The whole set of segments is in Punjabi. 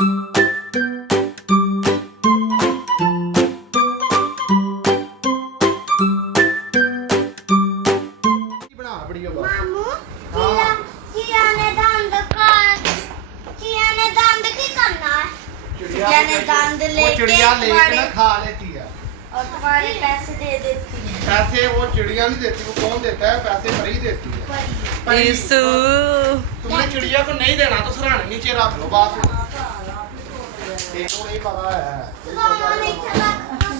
मामू चिया ने दांत की करना है? चिड़िया ने दांत लेके चिड़िया लेके ना खा लेती है और तुम्हारे पैसे दे देती है। पैसे वो चिड़िया नहीं देती, वो कौन देता है? पैसे परी देती है। परी। यीशु तुमने चिड़िया को नहीं देना तो सराहने नीचे रख लो बात। देखो नहीं पता है मामा ने चला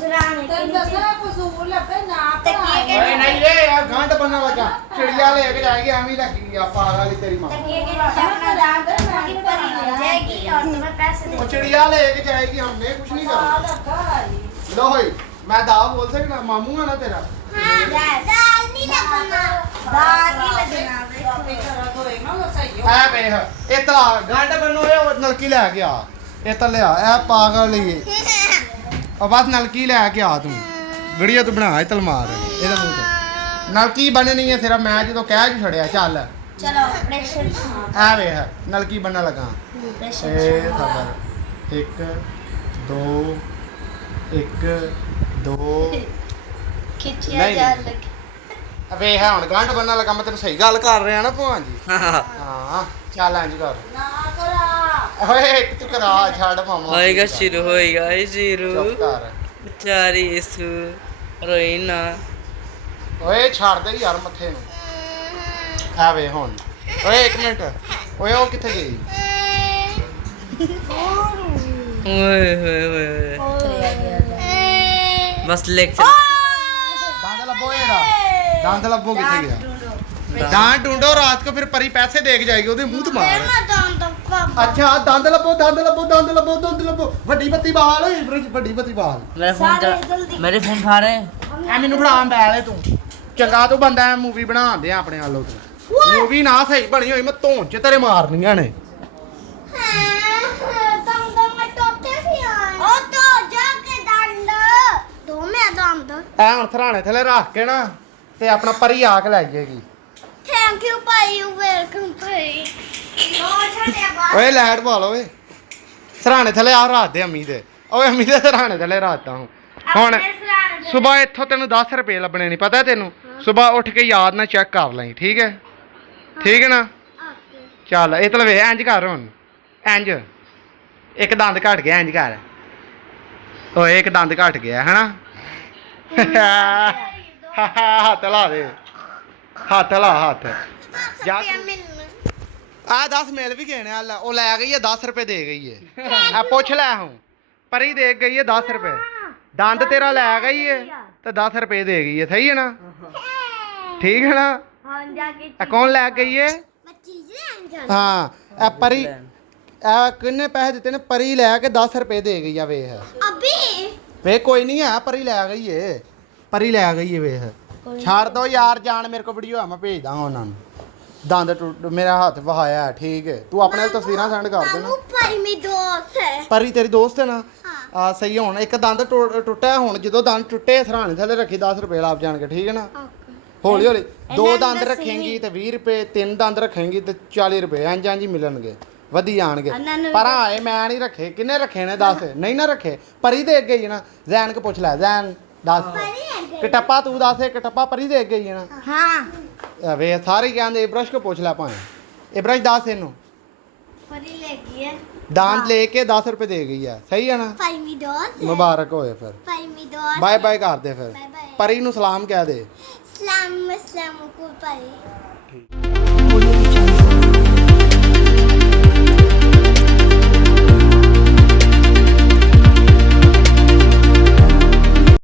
सराहने के नीचे अरे नहीं ये यार गांड बनना लगा। चिड़िया लेके जाएगी हम ही रखेंगे आप पागल तेरी माँ। तकिए के नीचे अपना दांत की परी ले जाएगी और तुम्हें पैसे वो देगी। चिड़िया लेके जाएगी, हमने कुछ नहीं करना। लो भाई मैं दाव बोल सकता मामू है ना तेरा। दाल नहीं लगना, दाल नहीं लगना। है वे ये तला गांड बनो ये नलकी लेके आ ये तले आ ए पागल ये और बस नलकी लेके आ तू वीडियो तो बना तल मार ਇਹਦੇ ਮੂੰਹ ਤੇ ਨਲਕੀ ਬਣਨੀ ਹੈ ਤੇਰਾ ਮੈਂ ਜਦੋਂ ਕਹਿ ਕੇ ਛੜਿਆ ਚੱਲ चलो प्रेशर ਐ ਵੇ ਨਲਕੀ ਬਣਨ ਲੱਗਾ ਇਹ ਖਬਰ 1 2 1 2 खिंचिया नहीं, जा नहीं। लगे। ਵੇ ਹੁਣ ਗੰਢ ਬਣਨ ਲੱਗਾ ਮੈਂ ਤੈਨੂੰ ਸਹੀ ਗੱਲ ਕਰ ਰਿਹਾ ਨਾ ਭਵਾਂ ਜੀ ਹਾਂ ਚੱਲ ਇੰਜ ਕਰ ना करा। ਓਏ ਇੱਕ ਤੂੰ ਕਰਾ ਛੱਡ ਮਾਮਾ होएगा शुरू होएगा शुरू ਚੁੱਪ ਕਰ बेचारी यीशु रोई ना ਓਏ ਛੱਡ ਦੇ ਯਾਰ ਮੱਥੇ ਨੂੰ ਆ ਵੇ ਹੁਣ ਓਏ 1 ਮਿੰਟ ਓਏ ਉਹ ਕਿੱਥੇ ਗਈ ओए होए होए बस लेक चल दंद लबो ਇਹਦਾ दंद लबो किथे गया दांत ढूंढो रात को फिर परी पैसे देके जाएगी ਉਹਦੇ ਮੂੰਹ ਤੇ ਮਾਰ अच्छा दंद लबो दंद लबो दंद लबो दंद लबो ਵੱਡੀ ਬੱਤੀ ਬਾਲ ਵੱਡੀ ਬੱਤੀ ਬਾਲ मेरा फोन मेरे फोन खा रहे हैं ਐ ਮੈਨੂੰ ਫੜਾ ਬੈਲੇ ਤੂੰ ਚੰਗਾ ਤੂੰ ਬੰਦਾ ਮੂਵੀ ਬਣਾਉਂਦੇ ਆ ਆਪਣੇ ਵੱਲੋਂ ਤੂੰ ਮੂਵੀ ਨਾ ਸਹੀ ਬਣੀ ਹੋਈ ਮੈਂ ਧੌਣ ਚ ਤੇਰੇ ਮਾਰਨੀਆਂ ਨੇ ਐ ਹੁਣ ਸਰਾਣੇ ਥੱਲੇ ਰੱਖ ਕੇ ਨਾ ਤੇ ਆਪਣਾ ਪਰੀ ਆ ਕੇ ਲੈ ਜਾਏਗੀ थैंक यू भाई यू वेलकम भाई ਓਏ ਲਾਈਟ ਪਾ ਲਓ ਓਏ ਸਰਾਣੇ ਥੱਲੇ ਆ ਰਾਤ ਦੇ ਅੰਮੀ ਦੇ ਓਏ ਅੰਮੀ ਦੇ ਸਰਾਣੇ ਥੱਲੇ ਰਾਤਾਂ ਹੁਣ ਸਵੇਰ ਇੱਥੋਂ ਤੈਨੂੰ 10 ਰੁਪਏ ਲੱਭਣੇ ਨਹੀਂ ਪਤਾ ਤੈਨੂੰ ਸਵੇਰ ਉੱਠ ਕੇ ਯਾਦ ਨਾਲ ਚੈੱਕ ਕਰ ਲਈ ਠੀਕ ਹੈ ਨਾ ਚੱਲ ਇਹ ਤਲਵੇ ਇੰਜ ਕਰ ਹੁਣ ਇੰਜ ਇੱਕ ਦੰਦ ਘਟ ਗਿਆ ਇੰਜ ਕਰ ਓਏ ਇੱਕ ਦੰਦ ਘਟ ਗਿਆ ਹਨਾ ਹੱਥ ਲਾ ਦੇ ਹੱਥ ਲਾ ਹੱਥ ਜਾ ਆ 10 ਮਿਲ ਵੀ ਗਏ ਨੇ ਆ ਉਹ ਲੈ ਗਈ ਹੈ 10 ਰੁਪਏ ਦੇ ਗਈ ਹੈ ਆ ਪੁੱਛ ਲੈ ਹੁਣ ਪਰੀ ਦੇ ਗਈ ਹੈ 10 ਰੁਪਏ ਦੰਦ ਤੇਰਾ ਲੈ ਗਈ ਹੈ ਤੇ 10 ਰੁਪਏ ਦੇ ਗਈ ਹੈ ਸਹੀ ਹੈ ਨਾ ਠੀਕ ਹੈ ਨਾ ਆ ਕੌਣ ਲੈ ਗਈ ਹੈ ਹਾਂ ਆ ਪਰੀ ਆ ਕਿੰਨੇ ਪੈਸੇ ਦਿੱਤੇ ਨੇ ਪਰੀ ਲੈ ਕੇ 10 ਰੁਪਏ ਦੇ ਗਈ ਆ ਵੇਖ ਵੇ ਕੋਈ ਨਹੀਂ ਹੈ ਪਰੀ ਲੈ ਗਈ ਹੈ ਪਰੀ ਲੈ ਗਈ ਹੈ ਵੇਖ ਛੱਡ ਦੋ ਯਾਰ ਜਾਨ ਮੇਰੇ ਕੋ ਵੀਡੀਓ ਆ ਮੈਂ ਭੇਜਦਾ ਉਹਨਾਂ ਨੂੰ ਦੰਦ ਟੁੱਟ ਮੇਰਾ ਹੱਥ ਵਹਾਇਆ ਠੀਕ ਹੈ ਤੂੰ ਆਪਣੇ ਤਸਵੀਰਾਂ ਸੈਂਡ ਕਰ ਦੇ ਨਾ ਪਰੀ ਤੇਰੀ ਦੋਸਤ ਹੈ ਨਾ ਆ ਸਹੀ ਹੁਣ ਇੱਕ ਦੰਦ ਟੁੱਟਿਆ ਹੁਣ ਜਦੋਂ ਦੰਦ ਟੁੱਟੇ ਸਰਾਣੇ ਥੱਲੇ ਰੱਖੀ 10 ਰੁਪਏ ਲੱਭ ਜਾਣਗੇ ਠੀਕ ਹੈ ਨਾ ਹੌਲੀ ਹੌਲੀ 2 ਦੰਦ ਰੱਖੇਂਗੀ ਤੇ 20 ਰੁਪਏ 3 ਦੰਦ ਰੱਖੇਂਗੀ ਤੇ 40 ਰੁਪਏ ਇੰਜ ਹੀ ਮਿਲਣਗੇ ਵਧੀ ਜਾਣਗੇ ਪਰ ਆਏ ਮੈਂ ਨਹੀਂ ਰੱਖੇ ਕਿੰਨੇ ਰੱਖੇ ਨੇ 10 ਨਹੀਂ ਨਾ ਰੱਖੇ ਪਰੀ ਦੇ ਗਈ ਨਾ ਜ਼ੈਨ ਕੋ ਪੁੱਛ ਲੈ ਜ਼ੈਨ 10 ਕਟੱਪਾ ਤੂੰ 10 ਕਟੱਪਾ ਪਰੀ ਦੇ ਗਈ ਹੈ ਨਾ हाँ ਵੇ ਸਾਰੇ ਕਹਿੰਦੇ ਇਹ ਬ੍ਰਸ਼ ਕੋ ਪੁੱਛ ਲੈ ਭਾਵੇਂ ਇਹ ਬ੍ਰਸ਼ 10 ਇਹਨੂੰ परी लेगी है दांत लेके 10 रुपए दे गई है सही है ना फाइमी दोस्त मुबारक होए फिर फाइमी दोस्त बाय बाय कर दे फिर बाय बाय परी नु सलाम कह दे सलाम अस्सलाम को परी ठीक